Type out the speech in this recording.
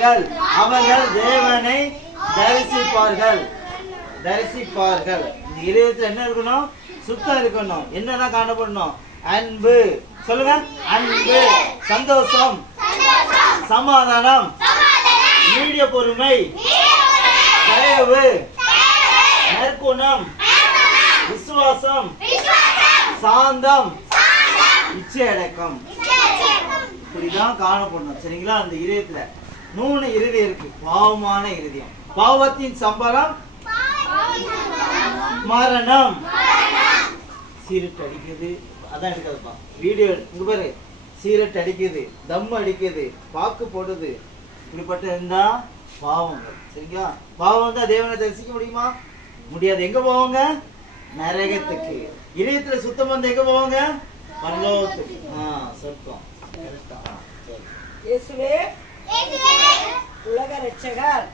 அவர்கள் தேவனை தரிசிப்பார்கள். தரிசிப்பார்கள். இந்த இதயத்துல என்ன இருக்கணும்? சுத்தம் இருக்கணும். என்னதான் காணப்படணும்? அன்பு. சொல்லுங்க. அன்பு, சந்தோஷம், சமாதானம், நீடிய பொறுமை, தயவு, நற்குணம், விசுவாசம், சாந்தம், இச்சையடக்கம். இப்படிதான் காணப்படணும். சரிங்களா? அந்த இதயத்துல 3 இருதயம் இருக்கு. பாவமான இருதயம். பாவத்தின் சம்பளம் மரணம். சீரட் அடிக்குது, அதான் எடுக்காதுப்பா வீடியோ. இங்க பாரு, சீரட் அடிக்குது, தம் அடிக்குது, பாக்கு போடுது. இப்படிப்பட்ட இருந்தா பாவங்கள். சரிங்களா? பாவம் தான் தேவனை தரிசிக்க முடியுமா? முடியாது. எங்க போவாங்க? நரகத்துக்கு. இதயத்துல சுத்தம் வந்து எங்க போவாங்க? பரலோகத்துக்கு. சொர்க்கம். இயேசுவே உலக ரட்சகர்.